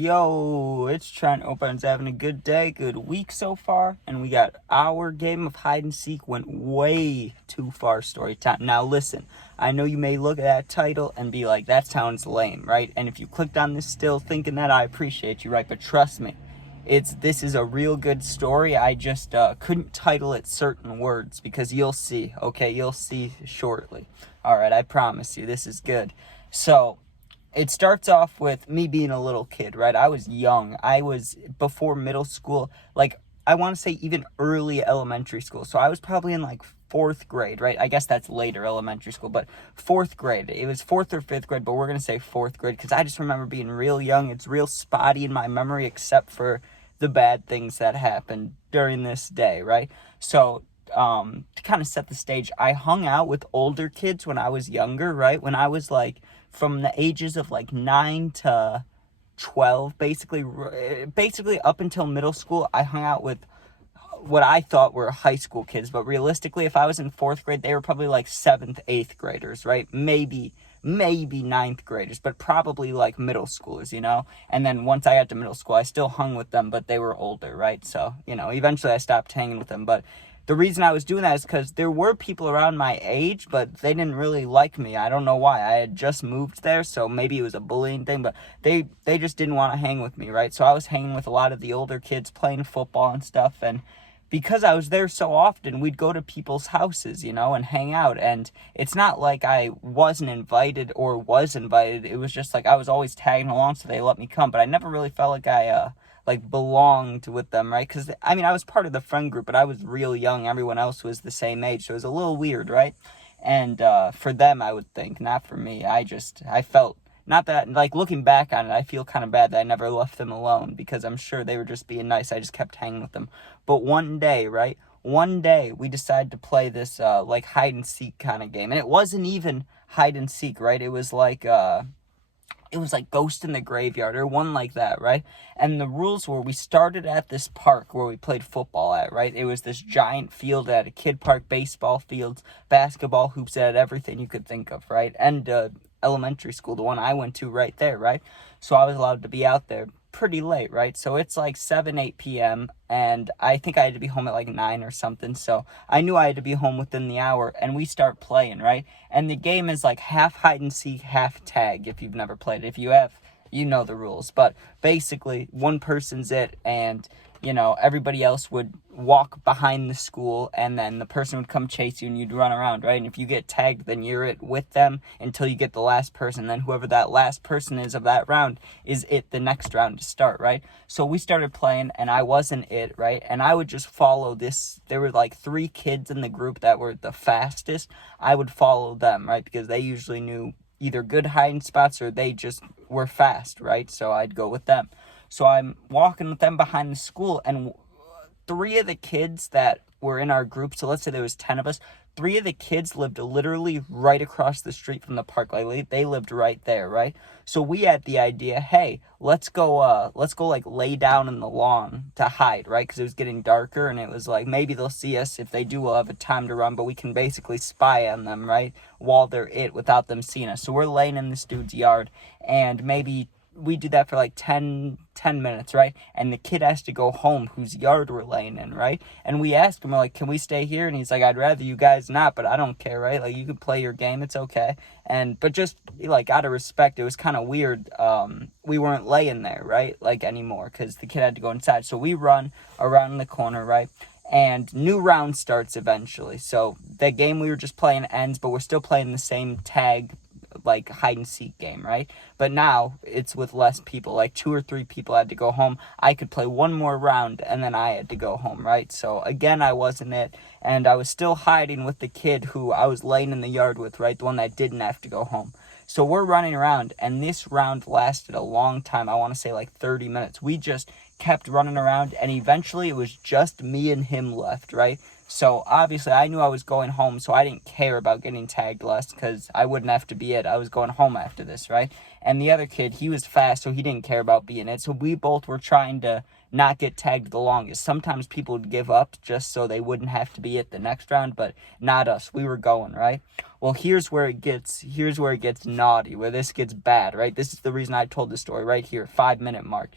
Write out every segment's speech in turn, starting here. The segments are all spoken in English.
Yo, it's Trent. Hope everyone's having a good day, good week so far. And we got our game of hide and seek went way too far story time. Now listen, I know you may look at that title and be like, that sounds lame, right? And if you clicked on this still thinking that, I appreciate you, right? But trust me, this is a real good story. I just couldn't title it certain words because you'll see, okay? You'll see shortly. All right, I promise you, this is good. So, it starts off with me being a little kid, right? I was young. I was before middle school, like I want to say even early elementary school. So I was probably in like fourth grade, right? I guess that's later elementary school, but fourth grade. It was fourth or fifth grade, but we're going to say fourth grade because I just remember being real young. It's real spotty in my memory except for the bad things that happened during this day, right? So to kind of set the stage, I hung out with older kids when I was younger, right? When I was like from the ages of like 9 to 12, basically up until middle school, I hung out with what I thought were high school kids. But realistically, if I was in fourth grade, they were probably like 7th, 8th graders, right? Maybe ninth graders, but probably like middle schoolers, you know? And then once I got to middle school, I still hung with them, but they were older, right? So, eventually I stopped hanging with them. But the reason I was doing that is because there were people around my age, but they didn't really like me. I don't know why. I had just moved there, so maybe it was a bullying thing, but they just didn't want to hang with me, right? So I was hanging with a lot of the older kids playing football and stuff, and because I was there so often, we'd go to people's houses, and hang out. And it's not like I wasn't invited or was invited. It was just like I was always tagging along, so they let me come. But I never really felt like I belonged with them, right? Because I was part of the friend group, but I was real young. Everyone else was the same age, so it was a little weird, right? And for them, I would think, not for me. I felt, not that, like, looking back on it, I feel kind of bad that I never left them alone, because I'm sure they were just being nice. I just kept hanging with them. But one day, right? One day, we decided to play this, hide and seek kind of game. And it wasn't even hide and seek, right? It was like Ghost in the Graveyard or one like that, right? And the rules were, we started at this park where we played football at, right? It was this giant field at a kid park, baseball fields, basketball hoops, at everything you could think of, right? And elementary school, the one I went to right there, right? So I was allowed to be out there pretty late, right? So it's like 7, 8 p.m. and I think I had to be home at like 9 or something. So I knew I had to be home within the hour, and we start playing, right? And the game is like half hide and seek, half tag, if you've never played it. If you have, you know the rules. But basically, one person's it, and everybody else would walk behind the school, and then the person would come chase you, and you'd run around, right? And if you get tagged, then you're it with them until you get the last person. Then whoever that last person is of that round is it the next round to start, right? So we started playing, and I wasn't it, right? And I would just follow this. There were like 3 kids in the group that were the fastest. I would follow them, right? Because they usually knew either good hiding spots or they just were fast, right? So I'd go with them. So I'm walking with them behind the school, and 3 of the kids that were in our group, so let's say there was 10 of us, 3 of the kids lived literally right across the street from the park. Like, they lived right there, right? So we had the idea, hey, let's go like lay down in the lawn to hide, right? Because it was getting darker, and it was like, maybe they'll see us. If they do, we'll have a time to run, but we can basically spy on them, right? While they're without them seeing us. So we're laying in this dude's yard, and maybe we do that for like 10 minutes, right? And the kid has to go home whose yard we're laying in, right? And we asked him, we're like, can we stay here? And he's like, I'd rather you guys not, but I don't care, right? Like, you can play your game, it's okay. But just, like, out of respect, it was kind of weird. We weren't laying there, right? Like, anymore, because the kid had to go inside. So we run around the corner, right? And new round starts eventually. So the game we were just playing ends, but we're still playing the same tag, like, hide and seek game, right? But now it's with less people. Like, 2 or 3 people had to go home. I could play one more round, and then I had to go home, right? So again, I wasn't it, and I was still hiding with the kid who I was laying in the yard with, right? The one that didn't have to go home. So we're running around, and this round lasted a long time. I want to say like 30 minutes. We just kept running around, and eventually it was just me and him left, right? So obviously I knew I was going home, so I didn't care about getting tagged less because I wouldn't have to be it. I was going home after this, right? And the other kid, he was fast, so he didn't care about being it. So we both were trying to not get tagged the longest. Sometimes people would give up just so they wouldn't have to be it the next round, but not us. We were going, right? Well, here's where it gets naughty, where this gets bad, right? This is the reason I told the story right here, 5-minute mark.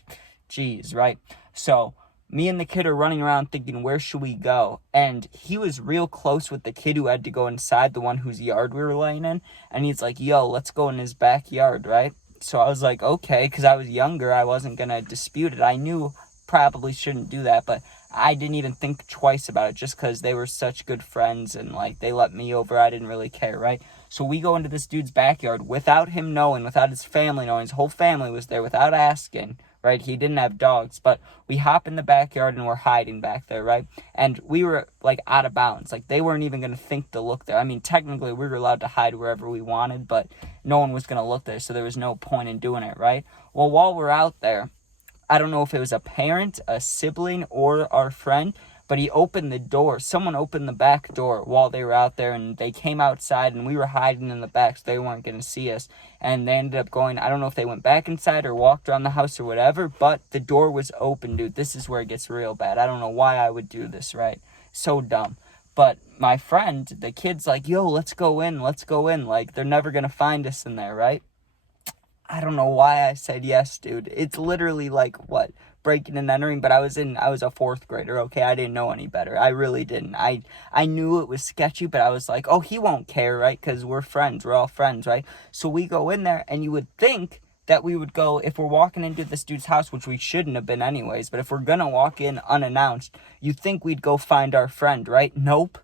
Jeez, right? So me and the kid are running around thinking, where should we go? And he was real close with the kid who had to go inside, the one whose yard we were laying in. And he's like, yo, let's go in his backyard, right? So I was like, okay, because I was younger. I wasn't going to dispute it. I knew probably shouldn't do that, but I didn't even think twice about it just because they were such good friends and, like, they let me over. I didn't really care, right? So we go into this dude's backyard without him knowing, without his family knowing. His whole family was there without asking, right? He didn't have dogs, but we hop in the backyard and we're hiding back there, right? And we were, like, out of bounds. Like, they weren't even going to think to look there. I mean, technically, we were allowed to hide wherever we wanted, but no one was going to look there, so there was no point in doing it, right? Well, while we're out there, I don't know if it was a parent, a sibling, or our friend, but he opened the door. Someone opened the back door while they were out there, and they came outside, and we were hiding in the back, so they weren't going to see us. And they ended up going, I don't know if they went back inside or walked around the house or whatever, but the door was open, dude. This is where it gets real bad. I don't know why I would do this, right? So dumb. But my friend, the kid's like, yo, let's go in. Like, they're never going to find us in there, right? I don't know why I said yes, dude. It's literally like, what, breaking and entering, but I was a fourth grader, okay? I didn't know any better. I really didn't. I knew it was sketchy, but I was like, oh, he won't care, right? Because we're friends. We're all friends, right? So we go in there, and you would think that we would go, if we're walking into this dude's house, which we shouldn't have been anyways, but if we're gonna walk in unannounced, you'd think we'd go find our friend, right? Nope.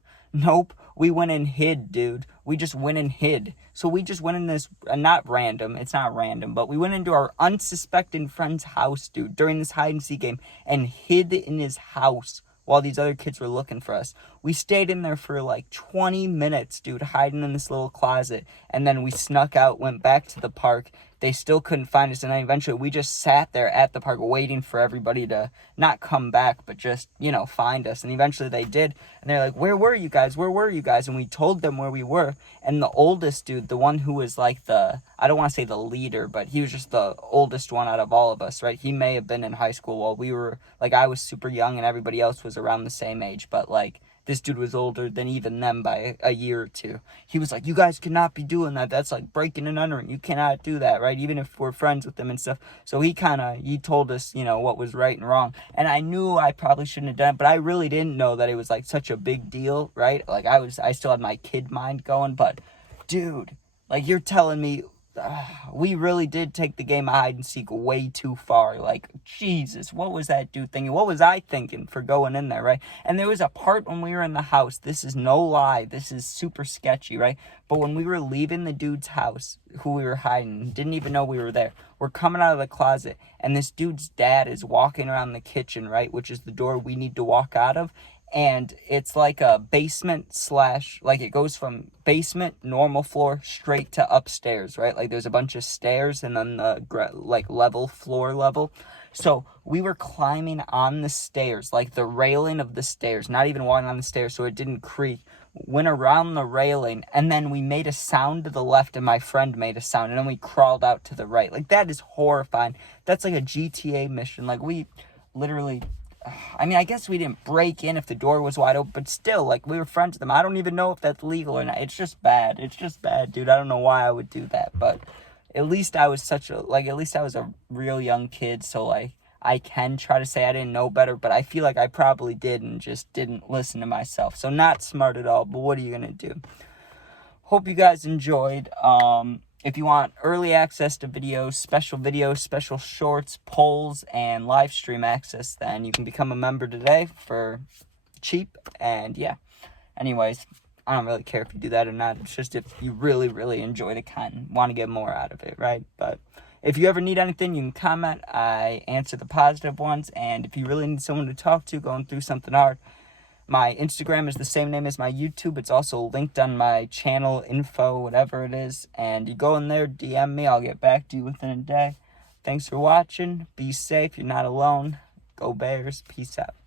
We went and hid, dude. We just went and hid. So we just went in this, it's not random, but we went into our unsuspecting friend's house, dude, during this hide and seek game and hid in his house while these other kids were looking for us. We stayed in there for like 20 minutes, dude, hiding in this little closet. And then we snuck out, went back to the park. They still couldn't find us. And then eventually we just sat there at the park waiting for everybody to not come back, but just, find us. And eventually they did. And they're like, where were you guys? And we told them where we were. And the oldest dude, the one who was like I don't want to say the leader, but he was just the oldest one out of all of us, right? He may have been in high school while we were, like, I was super young and everybody else was around the same age. But, like, this dude was older than even them by a year or two. He was like, you guys cannot be doing that. That's like breaking and entering. You cannot do that, right? Even if we're friends with them and stuff. So he told us, what was right and wrong. And I knew I probably shouldn't have done it, but I really didn't know that it was like such a big deal, right? Like I still had my kid mind going, but dude, like you're telling me, we really did take the game of hide and seek way too far. Like, Jesus, what was that dude thinking? What was I thinking for going in there, right? And there was a part when we were in the house, this is no lie, this is super sketchy, right? But when we were leaving the dude's house, who we were hiding, didn't even know we were there, we're coming out of the closet, and this dude's dad is walking around the kitchen, right, which is the door we need to walk out of. And it's like a basement / like it goes from basement, normal floor, straight to upstairs, right? Like there's a bunch of stairs and then the floor level. So we were climbing on the stairs, like the railing of the stairs, not even walking on the stairs so it didn't creak. Went around the railing, and then we made a sound to the left, and my friend made a sound, and then we crawled out to the right. Like, that is horrifying. That's like a GTA mission. Like, we literally... I mean, I guess we didn't break in if the door was wide open, but still, like, we were friends with them. I don't even know if that's legal or not. It's just bad, dude. I don't know why I would do that, but at least I was a real young kid, so, like, I can try to say I didn't know better, but I feel like I probably did and just didn't listen to myself. So, not smart at all, but what are you gonna do? Hope you guys enjoyed. If you want early access to videos, special shorts, polls, and live stream access, then you can become a member today for cheap. And yeah, anyways, I don't really care if you do that or not. It's just if you really, really enjoy the content, want to get more out of it, right? But if you ever need anything, you can comment. I answer the positive ones. And if you really need someone to talk to going through something hard, my Instagram is the same name as my YouTube. It's also linked on my channel info, whatever it is. And you go in there, DM me. I'll get back to you within a day. Thanks for watching. Be safe. You're not alone. Go Bears. Peace out.